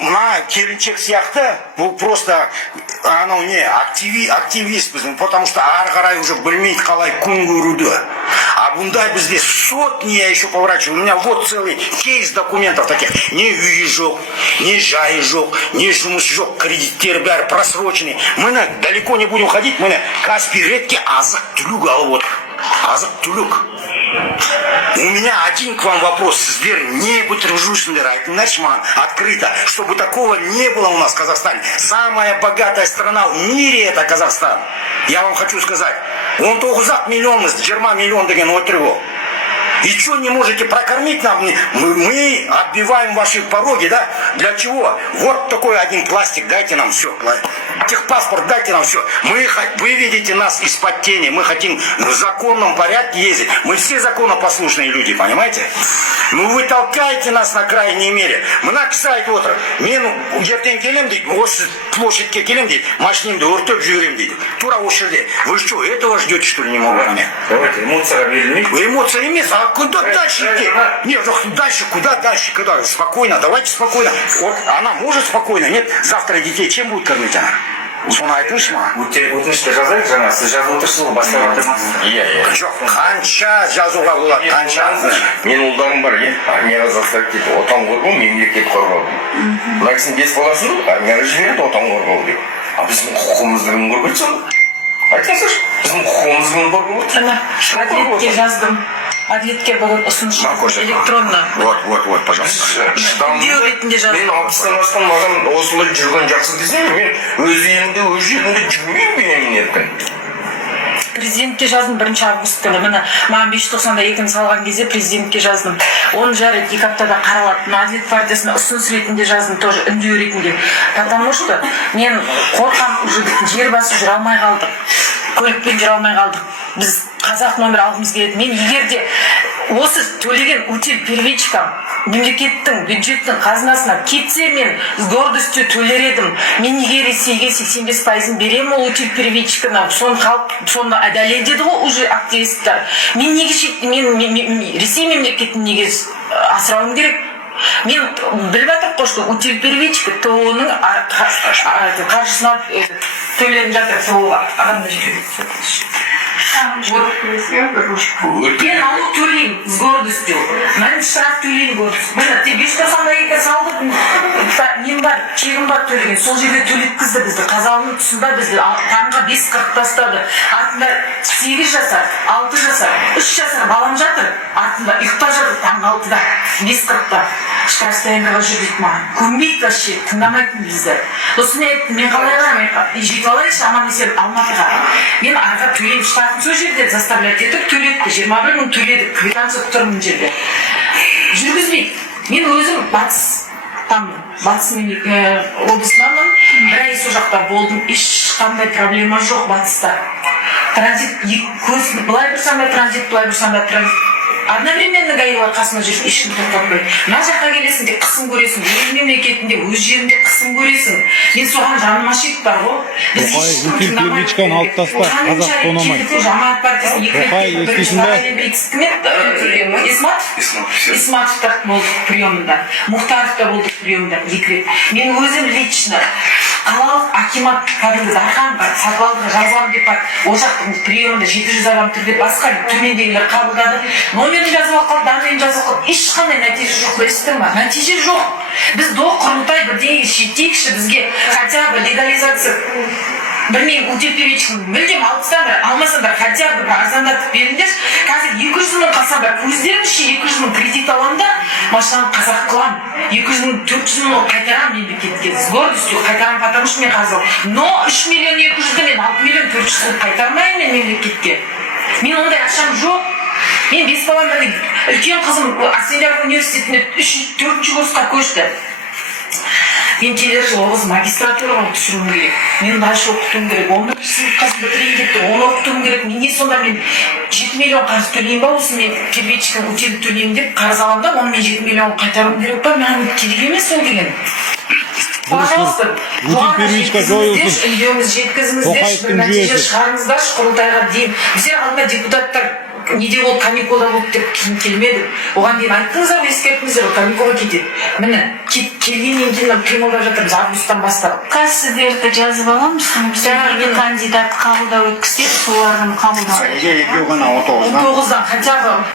мына келіншек сияқты, бұл просто анау не активист біздің, потому что ары қарай уже білмейді қалай күн көруді. А бұндай бізде сотни, я еще поворачиваю. У меня вот целый кейс документов таких. Не үйі жоқ, не жайы жоқ, не жұмыс жоқ, кредиттер бәрі просроченный. Мы далеко не будем ходить, мы Каспий редкий азық-түлік алып отыр. Азық-түлік. У меня один к вам вопрос. Сіздер не бітірушіндер, айтыңдаршы маған открыто, чтобы такого не было у нас в Казахстане. Самая богатая страна в мире это Казахстан. Я вам хочу сказать. 19 миллионов, 20 миллион деген отыр. И что не можете прокормить нам? Мы отбиваем ваши пороги, да? Для чего? Вот такой один пластик, дайте нам все. Техпаспорт, дайте нам все. Вы видите нас из-под тени. Мы хотим в законном порядке ездить. Мы все законопослушные люди, понимаете? Ну вы толкаете нас на крайней мере. Мына кісі айтып отыр. Мен ертең келем дейді, осы площадьке келем дейді, машинамды өртеп жіберем дейді. Тура осы жерде. Вы что, этого ждете, что ли, не могу понять? Давайте, эмоцияға берілмейді. Эмоция емес, а куда дальше идти? Нет, дальше, куда дальше? Куда? Спокойно, давайте спокойно. Вот она может спокойно, нет? Завтра детей чем будет кормить она? Соны айтыңызшы маған. Өтінішті жазайық жаңа, сіз жазып отырсыз ғой, бастап отырмасыз. Иә. Жоқ, қанша жазуға болады, қанша. Мен ұлдарым бар, армияға застап кетті, отан қорғау, мемлекет қорғау. Мына кісінің 5 баласын армияға жіберді, отан қорғау деп. А біздің құқығымызды кім қорғайды сонда? Айтыңызшы, біздің құқығымызды кім қорғайды? Әділетке жаздым. Әділетке бүгін ұсыныш электронно. Вот, пожалуйста. Үндеу ретінде жаздым. Мен 60-тан асқан маған осылай жүрген жақсы десем, мен өз елімде, өз жерімде жүрмеймін бенемін еркін. Президентке жаздым 1 август күні. Міне, маған 592-ні салған кезде президентке жаздым. Оны жары 2 аптада қаралады. Әділет партиясына ұсыныс ретінде жаздым, тоже үндеу ретінде. Потому что мен қорқам, жер басып жүре алмай қалдық. Көлікпен жүре алмай қалдық. Біз қазақ номер алғымыз келеді. Мен егерде осы төлеген утиль первичкам мемлекеттің бюджеттің қазынасына кетсе, мен с гордостью төлер едім. Мен неге Ресейге 85% берем ол утиль первичканы, соны дәлелдеді ғой уже активисттер. Мен неге Ресей мемлекетін неге асырауым керек? Мен біліп атып қой, что утиль первичка ТО-ның қаржысына төленіп жатыр. Ағанда жүреді. Мен алу төлеймін с гордостью. Мен штраф төлеймін гордостью. Мені те 592-ге салдық, нем бар, чегім бар төлеген. Сол жерде төлеткізді бізді. Қазалының тұсында бізді таңға 5:40 тастады. Артында 8 жасар, 6 жасар, 3 жасар балам жатыр. Артында ұйықтап жатыр таңғы 6-да, 5:40-да. Штраф стоянкаға жүрдік маған. Көнбейді вообще, тыңдамайтын бізді. Сосын мен қалай қарам, жетіп алайыншы аман есен Алматыға. Мен арға төлеймін штрафын сол жерде заставлять етіп төлетті. 21 мың төледік, квитанция тұрмын жерде. Жүргізбейді. Мен өзім батыс облысынамын. Бір ай сол жақта болдым. Ешқандай проблема жоқ батыста. Транзит, былай бұрсам да транзит, былай бұрсам да транзит. Одновременно гаилар қасына жүріп ешкім тоқтатпайды. Мына жаққа келесің де қысым көресің, өз мемлекетінде, өз жерінде қысым көресің. Мен соған жаным ашиды бар ғой. Утиль первичканы алып таста, қазақ тонамайды. Жамаат партиясының Исматовта болдық приемында, Мұхтаровта болдық приемында 2 рет. Мен өзім лично қалалық акимат кәдімгі Дархан бар, Сатыбалдыға жазамын деп бар, ол жақтың приемында 700 адам түрде басқа төмендегілер қабылдады. Номерін жазып алып, данныйын жазып алып, ешқандай нәтиже жоқ, білесіздер ма? Нәтиже жоқ. Біз құрылтай бірдеңе шетейікші, бізге хотя бы легализация білмеймін, утиль первичканы мүлдем алыпсаңдар, алмасаңдар, хотя бы арзандатып беріңдер. Қазір 200 мың қалсаңдар, өздеріңізше 200 мың кредит аламын да, машинаны қазақ қылам. 200 мың, 400 мың қайтарам мемлекетке. С гордостью қайтарам, потому что мен қазір. Но 3 миллион 200-ді мен 6 миллион 400-ді қайтармаймын мен мемлекетке. Мен ондай ақшам жоқ. Мен 5 баламды, үлкен қызым Асеньяр университетіне 3-4 курсқа көшті. Мен келер жылы оғыз магистратураға түсіруім керек. Мен дальше оқытуым керек. 10 сыныпқасын бітірейін депті, оны оқытуым керек. Менде сонда мен 7 миллион қарыз төлейін ба, осы мен первичканы утиль төлейін деп қарыз аламын да, оны мен 7 миллион қайтаруым керек па? Маған керек емес ол деген. Пожалуйста, үндеуіміз жеткізіңіздерші, бір нәтиже шығарыңыздаршы құрылтайға дейін. Біздер алдында депутаттар неде болды, каникулда болды деп кейін келмеді. Оған дейін айттыңыздар, ескерттіңіздер, каникулға кетеді. Міне, келгеннен кейін қимылдап жатырмыз августтан бастап. Кассидерді жазып аламыз, жаңағы кандидат қабылдау өткізсек, солардың қабылдау. Неге екеу ғана 19-дан? 19-дан хотя бы